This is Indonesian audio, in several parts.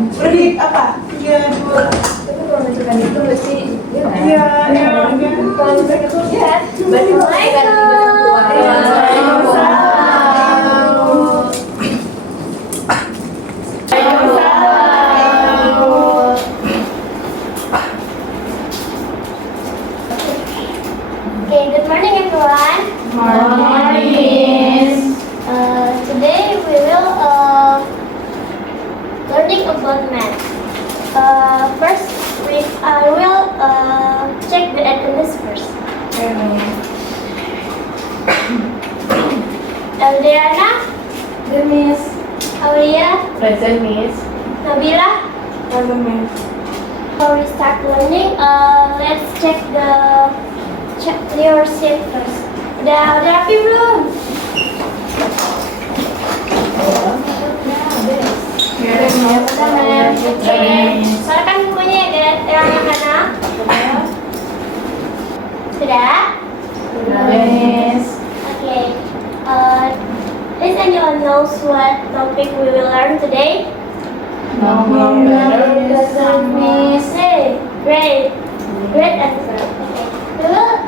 Udah di apa? 3, 2. Tapi kalau misalkan itu berarti Iya. kalau misalkan itu lihat berarti Okay, good morning everyone. Morning. Today we will learning about math. First, I will check the attendance first. Eldiana, the miss Aulia, present miss Nabila. Before we start learning, let's check your sheet first. Udah rapi belum? Soalkan bukunya ya, yang mana? Sudah? miss Okay. Does anyone knows what topic we will learn today? miss Hey, great. Great answer. Okay. We will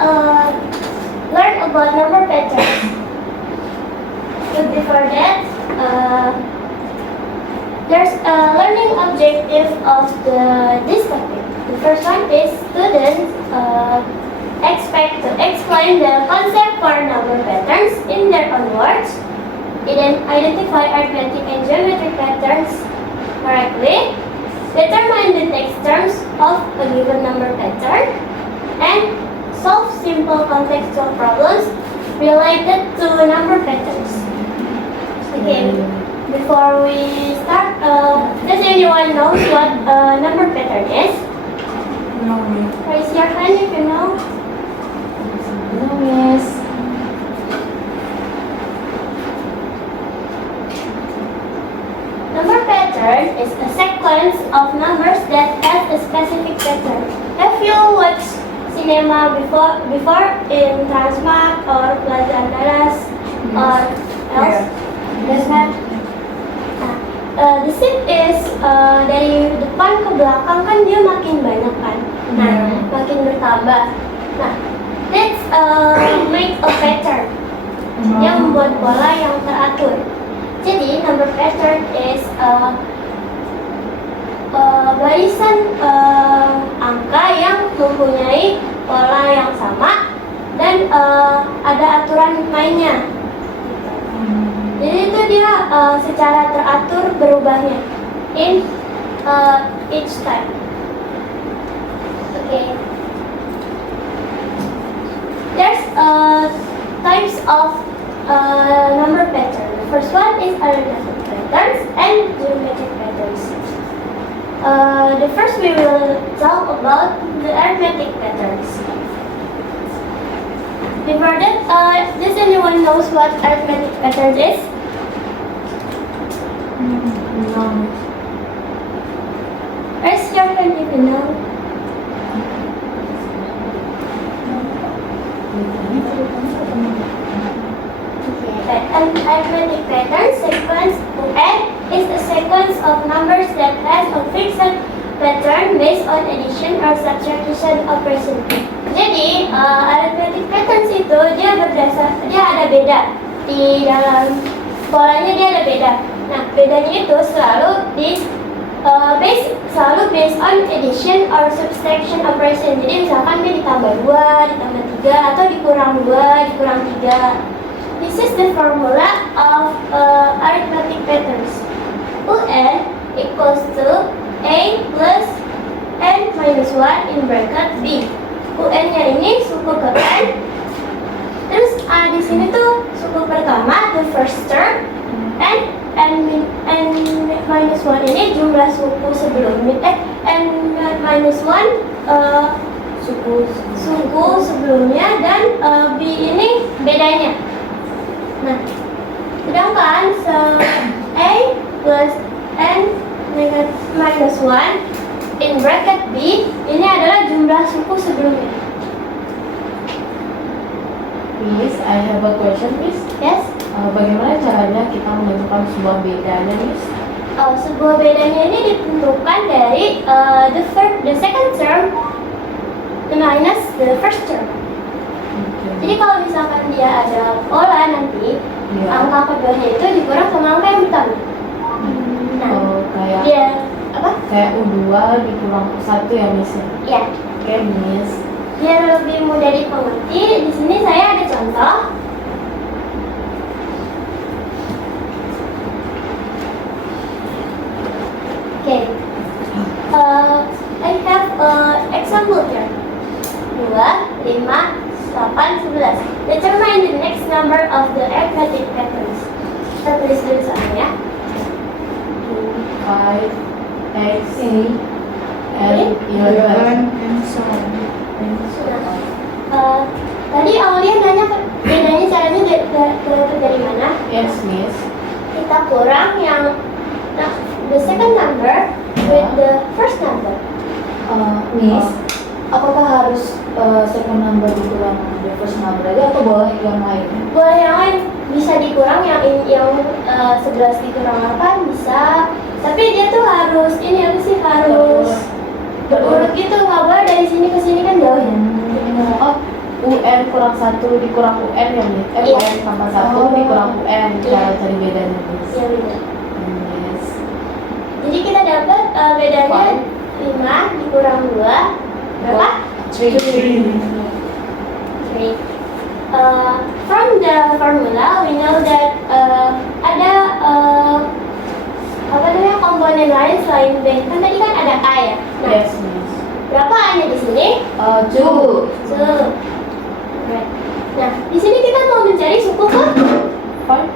learn about number patterns. But before that, there's a learning objective of this topic. The first one is students expect to explain the concept for number patterns in their own words, identify arithmetic and geometric patterns correctly, determine the text terms of a given number pattern, and solve simple contextual problems related to number patterns. Okay, before we start, does anyone know what a number pattern is? Raise your hand if you know. miss Number pattern is a sequence of numbers that has a specific pattern. Have you watched cinema before in Transmart or Plaza Andalas or else? yes ma'am The shape is dari depan ke belakang kan dia makin banyak kan, makin bertambah. Nah, that's make a pattern. Dia membuat pola yang teratur. Jadi number pattern is barisan angka yang mempunyai pola yang sama dan ada aturan mainnya. Jadi itu dia secara teratur berubahnya in each time. Okay. There's types of number pattern. The first one is arithmetic patterns and geometric patterns. The first we will talk about the arithmetic patterns. Before that, does anyone knows what arithmetic patterns is? no Raise your hand if you know. An arithmetic pattern sequence n is a sequence of numbers that has a fixed pattern based on addition or subtraction operation. Jadi arithmetic patterns itu dia ada beda di dalam polanya, dia ada beda. Nah, bedanya itu selalu based on addition or subtraction operation. Jadi misalkan dia ditambah 2, ditambah 3 atau dikurang 2, dikurang 3. This is the formula of arithmetic patterns. UN equals to A plus N minus 1 in bracket B. UN-nya ini suku ke N. Terus di sini tuh suku pertama, the first term, N minus 1 ini jumlah suku sebelumnya, N minus 1 suku sebelumnya, dan B ini bedanya. Nah, sedangkan A plus N minus 1 in bracket B ini adalah jumlah suku sebelumnya. Miss, I have a question, Miss. Yes? Bagaimana caranya kita menentukan sebuah bedanya, Miss? sebuah bedanya ini ditentukan dari the second term minus the first term. Jadi kalau misalkan dia ada pola nanti, angka keduanya itu dikurang sama angka yang pertama. Kayak Dia apa? kayak U2 dikurang U1 ya Miss? Ya, Oke Miss. biar lebih mudah dimengerti, di sini saya ada contoh. Okay, I have example here. 2, 5, 8, 11. Determine the next number of the arithmetic patterns. Kita tulis dulu soalnya ya. 5, 8, 8, and 11. and so on. Tadi Aulia nanya bedanya caranya dari mana? Yes Miss. Kita kurang yang the second number with the first number. Miss, apakah harus second number dikurang the first number aja atau boleh yang lain? Boleh yang lain, bisa dikurang yang 11 dikurang 8 bisa. Tapi dia tuh harus ini apa sih, harus berurut gitu, nggak boleh dari sini ke sini kan jauh ya. Oh, UN kurang 1 dikurang UN ya Miss? Iya. UN tambah 1 dikurang UN. Cara cari bedanya Miss. Iya benar. Yes. Jadi kita dapat bedanya 5 dikurang 2 berapa? 3. 3. From the formula we know that ada apa namanya komponen lain selain B. Kan tadi kan ada A ya. Nah, Yes Miss. berapa A-nya di sini? 2. 2. Right. Nah, di sini kita mau mencari suku ke? 5.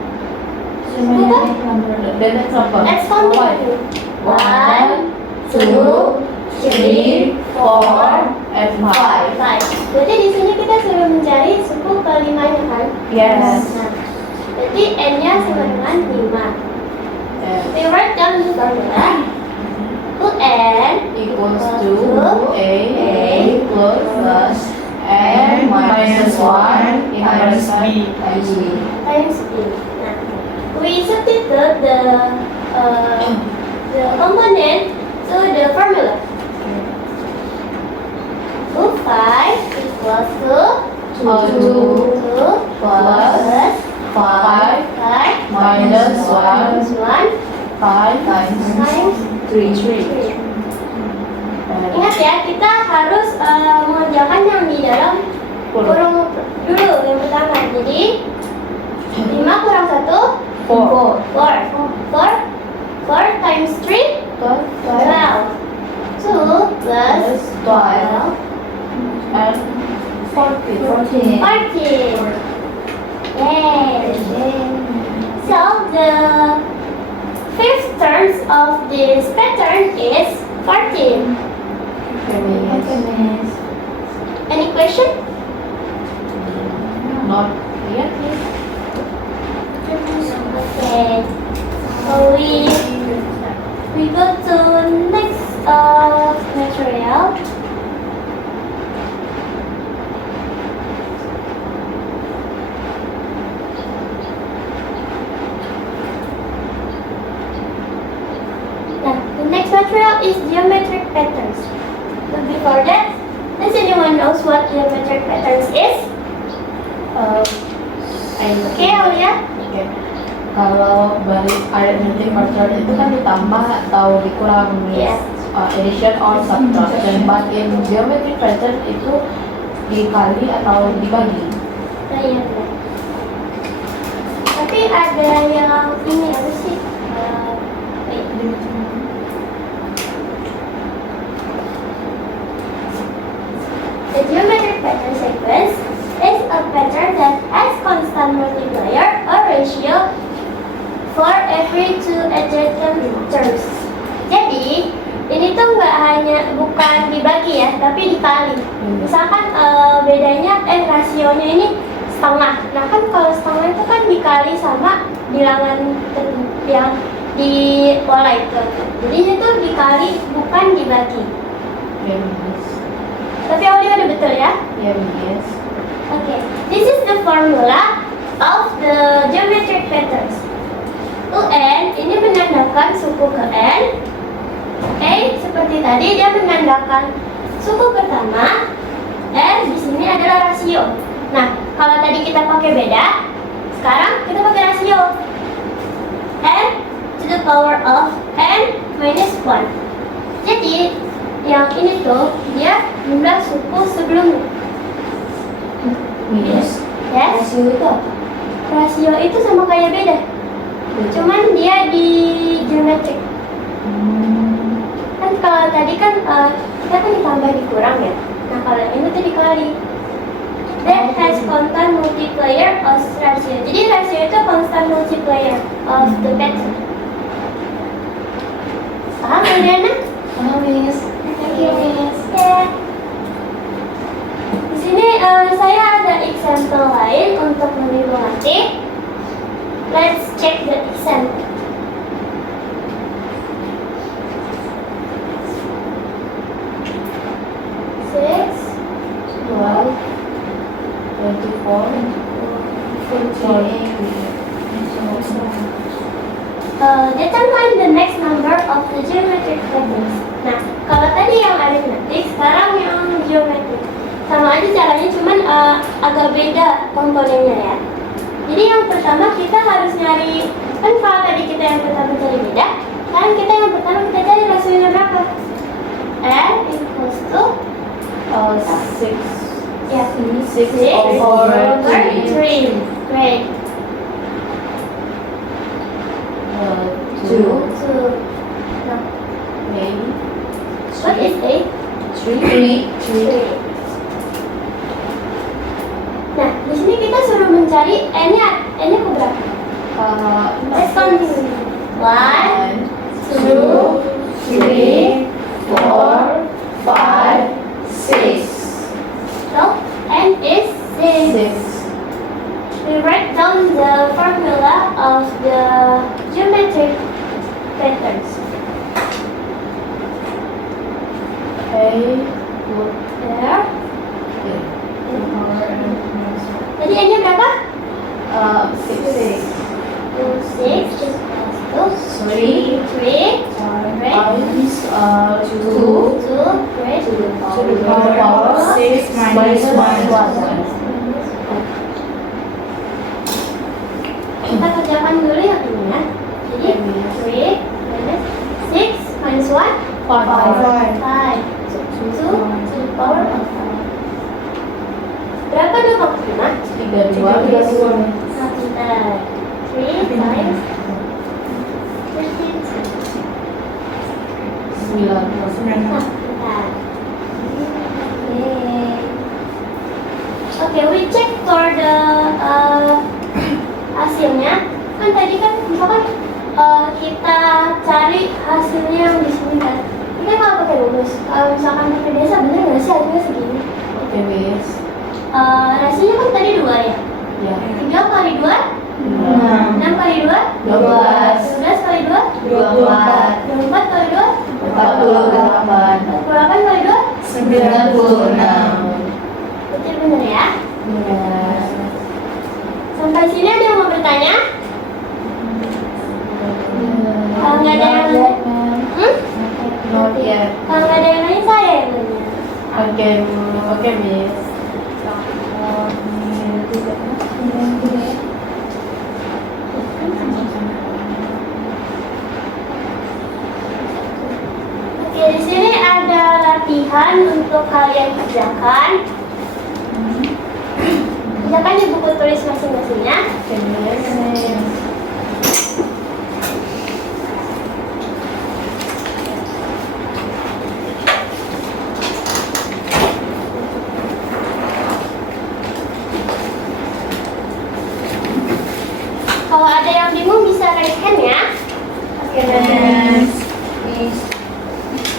The next number. Let's count it. 1, 2, 3, 4, and 5. 5. Berarti di sini kita sudah mencari suku ke-5-nya kan? Yes. Nah, berarti N-nya sama dengan 5. And We write down the formula. N equals to A plus N minus 1 times B. times B. times B. Nah, we substitute the component to the formula. 5 equals to 2 2 plus 5 5 minus 1 1 5 times times 3. Ingat ya, kita harus mengerjakan yang di dalam kurung dulu yang pertama. Jadi 5 kurang 1 4. 4 times 3 12. 2 plus 12 and 14. 14. Yay! So the fifth terms of this pattern is 14. Okay, Miss. Any question? Not yet, Miss. Okay. So we go to next material. Now, the next material is geometric patterns. But before that, does anyone knows what geometric patterns is? Okay, Aulia? Oke. Kalau balik arithmetic pattern itu kan ditambah atau dikurang, Miss. Yes. Addition or subtraction. But in geometric pattern itu dikali atau dibagi. Nah, iya benar. Tapi ada yang ini apa sih? Wait. The geometric pattern sequence is a pattern that has constant multiplier or ratio for every two adjacent terms. Jadi ini tuh bukan dibagi ya, tapi dikali. Misalkan bedanya rasionya ini setengah. Nah kan kalau setengah itu kan dikali sama bilangan yang di pola itu. Jadi itu dikali bukan dibagi. Ya, Miss. Tapi Aulia udah betul ya? Ya, Miss. Okay, this is the formula of the geometric patterns. UN ini menandakan suku ke N. A seperti tadi dia menandakan suku pertama. R di sini adalah rasio. Nah, kalau tadi kita pakai beda, sekarang kita pakai rasio. N to the power of N minus 1. Jadi, yang ini tuh dia jumlah suku sebelumnya. Minus. Yes. Rasio itu apa? Rasio itu sama kayak beda. Cuman dia di geometrik. Kan kalau tadi kan kita kan ditambah dikurang ya. Nah kalau ini tuh dikali. That has constant multiplier of ratio. Jadi rasio itu constant multiplier of the pattern. Paham Adriana? Paham, Miss. Thank you, Miss. Ya. Di sini saya ada example lain untuk lebih mengerti. Let's check the example. Six, 12, 24, 48. Determine the next number of the geometric patterns. Nah, kalau tadi yang arithmetic, sekarang yang geometrik. Sama aja caranya, cuman agak beda komponennya ya. Jadi yang pertama kita harus nyari, kan kalau tadi kita yang pertama cari beda, sekarang kita yang pertama kita cari rasionya berapa? N equals to 6 ya, 6 over 3. 3. Great. 2. 2. Nah, Maybe. what is 8? 3. 3. Nah, di sini kita suruh mencari N-nya ke berapa? Let's continue. 1, 2, 3, 4, 5, 6. so N is 6. 6. We write down the formula of the geometric patterns. Okay. Good. There. Okay. Tadi N-nya berapa? 6. 6 equals to 3 3. times 2 2. Great. to the power 6 minus 1. Kita kerjakan dulu yang ini ya. Jadi 3 minus 6 minus 1. 5. 5. 2 to the power of 5. Berapa 25? 32. Nah, bentar. 3 times 32. 9. Nah, bentar. Oke, we check for the hasilnya. Kan tadi kan misalkan kita cari hasilnya yang di sini kan. Kita kalau pakai rumus, kalau misalkan pakai biasa bener nggak sih hasilnya segini? Oke, Miss. Rasanya kan tadi 2 ya. Ya. 3 kali 2, 6 kali 2, 12. 12 kali 2, 24. 24 kali 2, 48. 48 kali 2. 96. Betul bener ya. Benar. Sampai sini ada yang mau bertanya? Kalau nggak ada yang Not yet. kalau nggak ada yang nanya saya yang nanya. Oke, oke, Miss. Oke, di sini ada latihan untuk kalian kerjakan. Kerjakan di buku tulis masing-masingnya. Oke, Miss. Kalau ada yang bingung bisa raise hand ya. Oke, Miss. Miss.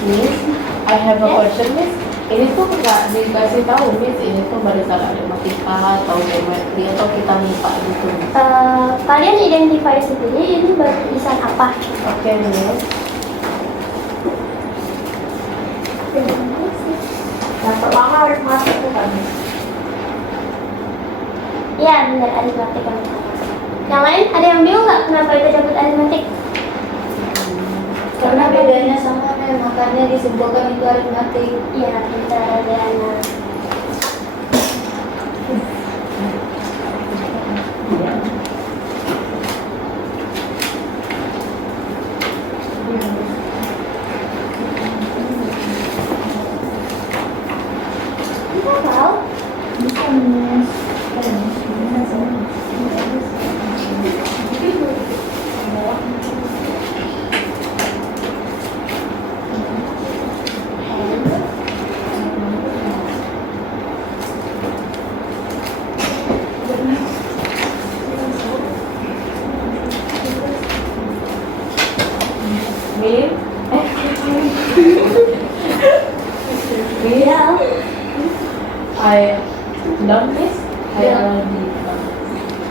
Miss, I have a question, Miss. Ini tuh nggak dikasih tahu, Miss. Ini tuh barisan matematika atau geometri atau kita lupa gitu. Kalian identify sendiri ini barisan apa. Oke, Miss. Yang pertama harus masuk tuh kan, Miss. Ya, benar aritmatik yang pertama. Yang lain ada yang bingung nggak kenapa kita cabut aritmatik? Karena bedanya sama nih, makanya disebutkan itu aritmatik. Iya, kita ada anak. Bisa tahu? Bisa, Miss. Miss, Iya. I done this. I already done.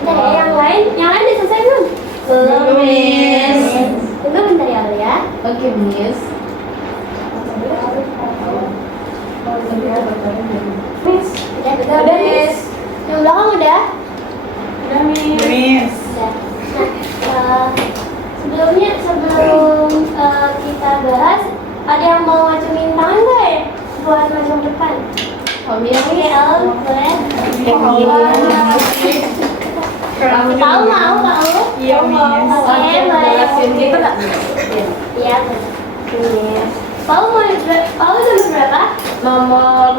Bentar ya, yang lain udah selesai belum? Belum, Miss. Tunggu bentar ya, Aul ya. Okay, Miss. Miss, Udah, Miss. Yang belakang udah? Udah, Miss. Udah. Nah, sebelum kita bahas, ada yang mau ngajumin tangan nggak ya? Buat maju ke depan. Kami Oke, Aul, boleh? Tahu mau, Aul? Iya, Miss. Oke, boleh. jelasin gitu nggak? Iya, Miss. Paul mau Paul nomor berapa? Nomor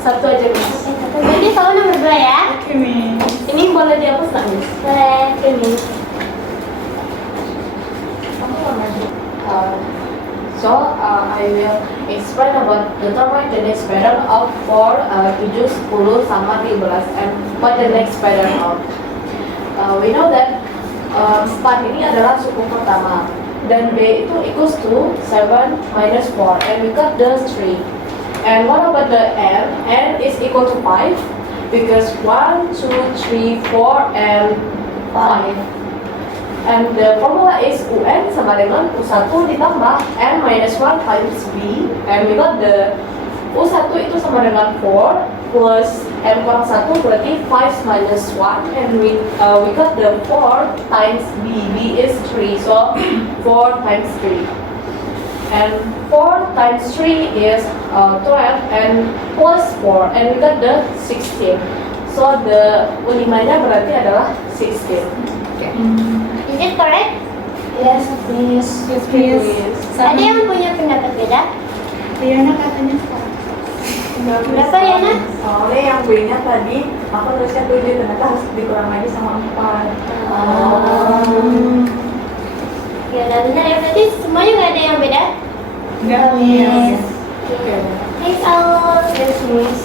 satu aja, Miss. Oke, satu. Jadi Paul nomor 2 ya? Oke, Miss. Ini boleh dihapus nggak, Miss? Boleh. Oke, Miss. I will explain about determine the next pattern of for 7, 10 sama 13 and what the next pattern of. We know that start ini adalah suku pertama dan B itu equals to 7 minus 4 and we got the 3. And what about the N? N is equal to 5 because 1, 2, 3, 4 and 5. And the formula is UN sama dengan U1 ditambah N minus 1 times B. And we got the U1 itu sama dengan 4 plus N kurang 1 berarti 5 minus 1. And we got the 4 times B. B is 3, so 4 times 3. And 4 times 3 is 12 and plus 4. And we got the 16. So the U5-nya berarti adalah 16. Okay. Is it correct? Yes, Miss. Yes, Miss. Ada yang punya pendapat beda? Riana katanya sekarang. Berapa, Riana? Soalnya yang B-nya tadi aku tulisnya 7, ternyata harus dikurang lagi sama 4. Ya, udah benar ya. Berarti semuanya nggak ada yang beda? Enggak, Miss. Oke. Thanks, Aul. Yes, Miss.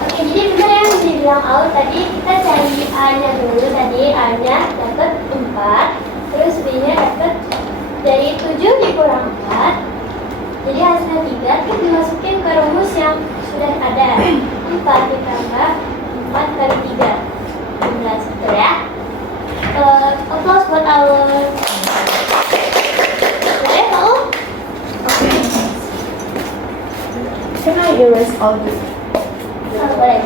Oke, jadi benar yang dibilang Aul tadi, kita cari A-nya dulu. Tadi A-nya dapat 4, terus B-nya dapat dari 7 dikurang 4. Jadi hasilnya 3, terus dimasukin ke rumus yang sudah ada. 4 ditambah 4 kali 3. 11, betul ya? Applause buat Aul. Boleh, Aul? Can I erase all this? Boleh.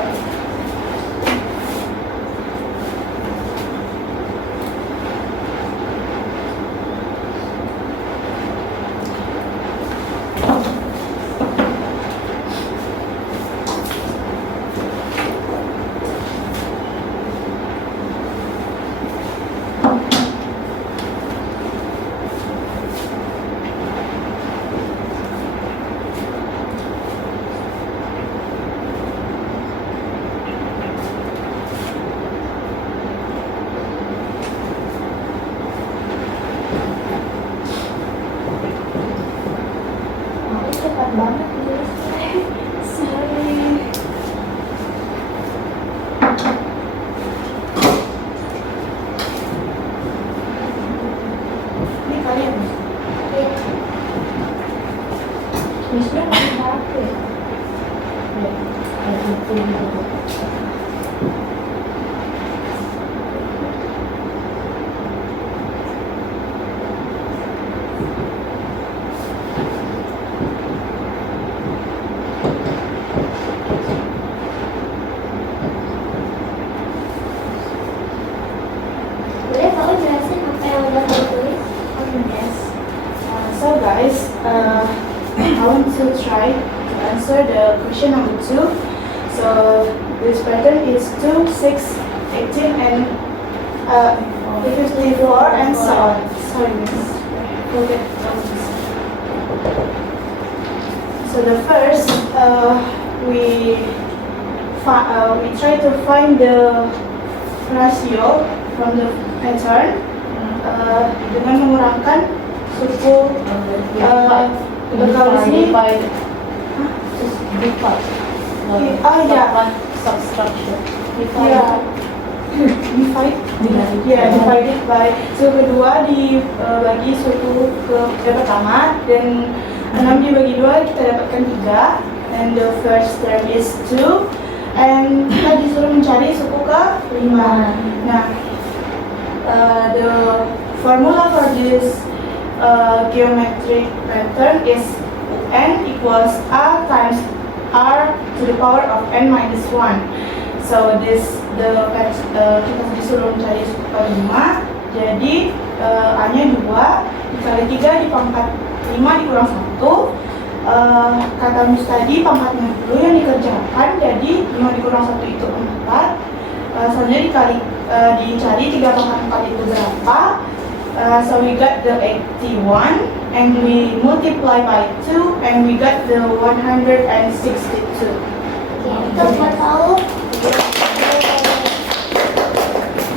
Cepat banget, Miss. Sorry. Ini kalian, Miss. Missnya pakai HP. Boleh, want to try to answer the question number 2. So this pattern is 2, 6, 18, and 54, and so on. Sorry, miss. Okay. So the first, we try to find the ratio from the pattern dengan mengurangkan suku lokalisasi. Subtraction. Divided by suku kedua dibagi suku pertama, dan 6 dibagi 2 kita dapatkan 3, and the first term is 2, and kita disuruh mencari suku ke-5. Nah, the formula for this geometric pattern is n equals a times r to the power of n minus 1. So kita disuruh mencari suku ke-5, jadi a-nya 2 dikali 3 dipangkat 5 dikurang 1. Kata Miss tadi pangkatnya dulu yang dikerjakan, jadi 5 dikurang 1 itu 4. Selanjutnya dicari 3 pangkat 4 itu berapa. So we got the 81, and we multiply by 2, and we got the 162. Untuk buat tahu,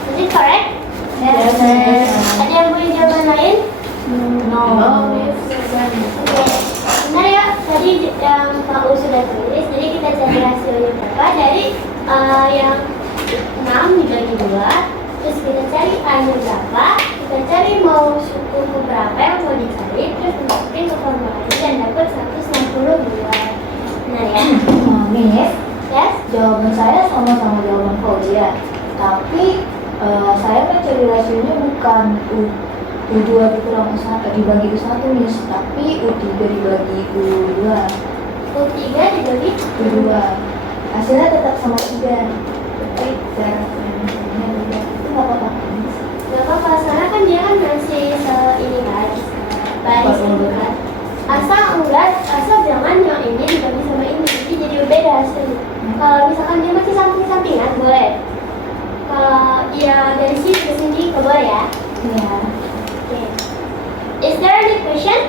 is it correct? Yes. Ada yang punya jawaban lain? No. Benar ya, tadi yang Pak U sudah tulis, jadi kita cari hasilnya berapa dari yang 6 dibagi 2, terus kita cari A-nya berapa, kita cari mau suku berapa yang mau dicari, terus masukin ke formula ini dan dapat 162. Benar ya? Miss, Yes? jawaban saya sama-sama jawaban Fauzia, tapi saya kan cari rasionya bukan U2 dikurang U1 dibagi U1, Miss, tapi U3 dibagi U2. U3 dibagi U2 hasilnya tetap sama 3, tapi cara penyelesaiannya beda. Itu nggak apa-apa, Miss. Gak apa-apa, soalnya kan dia kan masih ini kan, baris itu kan. Asal jangan yang ini dibagi sama ini, jadi beda hasilnya. Kalau misalkan dia masih samping-sampingan, boleh. Kalau dia dari sini ke sini, boleh ya? Iya. Oke. Is there any question?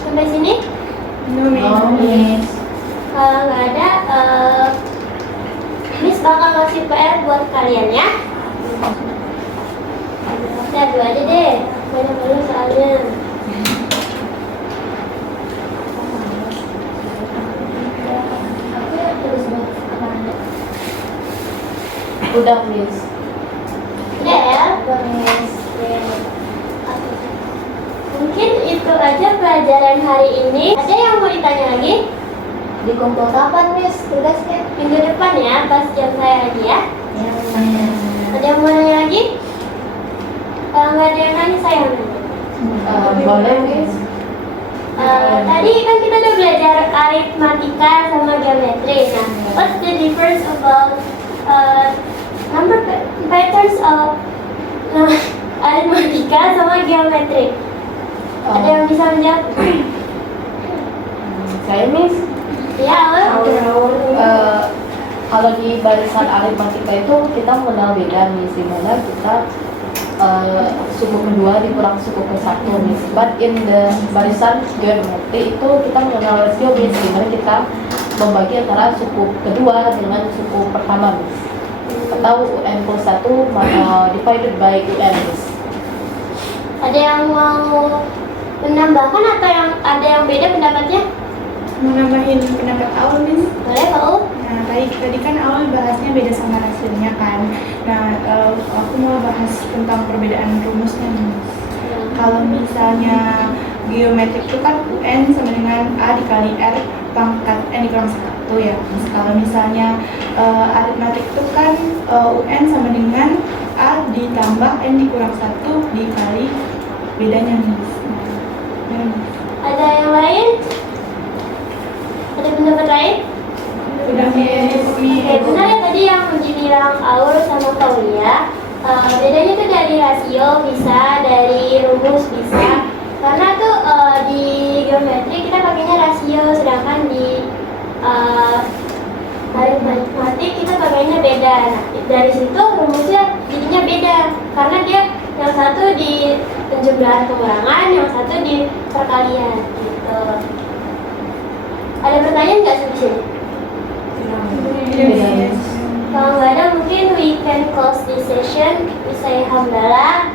Sampai sini? No, Miss. Kalau nggak ada, Miss bakal kasih PR buat kalian ya. Udah, 2 aja deh. Banyak dulu soalnya. Aku yang tulis buat Amanda. Udah, Miss. Udah ya? Udah, Miss. Mungkin itu aja pelajaran hari ini. Ada yang mau ditanya lagi? Dikumpul kapan, Miss, tugasnya? Minggu depan ya, pas jam saya lagi ya. Ya, Ada yang mau nanya lagi? Kalau nggak ada yang nanya, saya yang nanya. Boleh, Miss. Tadi kan kita udah belajar aritmatika sama geometri. Nah, what's the difference about patterns of aritmatika sama geometri? Ada yang bisa menjawab? Saya, Miss. Iya, Kalau di barisan aritmatika itu kita mengenal beda, Miss, di mana kita suku kedua dikurang suku ke-1, Miss. But in the barisan geometri itu kita mengenal rasio, Miss, di mana kita membagi antara suku kedua dengan suku pertama, Miss. Atau UN plus 1 divided by UN, Miss. ada yang mau menambahkan atau yang ada yang beda pendapatnya? Mau nambahin pendapat Aul, Miss? Boleh, Pak U? Nah, tadi kan Aul bahasnya beda sama rasionya kan. Nah, aku mau bahas tentang perbedaan rumusnya, Miss. Kalau misalnya geometrik itu kan UN sama dengan A dikali R pangkat N dikurang 1 ya. Kalau misalnya aritmatik itu kan UN sama dengan A ditambah N dikurang 1 dikali bedanya, Miss. Ada yang lain? Ada pendapat lain? Udah, Miss. Oke, benar ya tadi yang dibilang Aur sama Paulia. Bedanya tuh dari rasio bisa, dari rumus bisa. Karena tuh di geometri kita pakainya rasio aritmatik kita pakainya beda. Nah, dari situ rumusnya jadinya beda karena dia yang satu di penjumlahan pengurangan, yang satu di perkalian gitu. Ada pertanyaan nggak di sini? Kalau nggak ada mungkin we can close this session. We say alhamdulillah.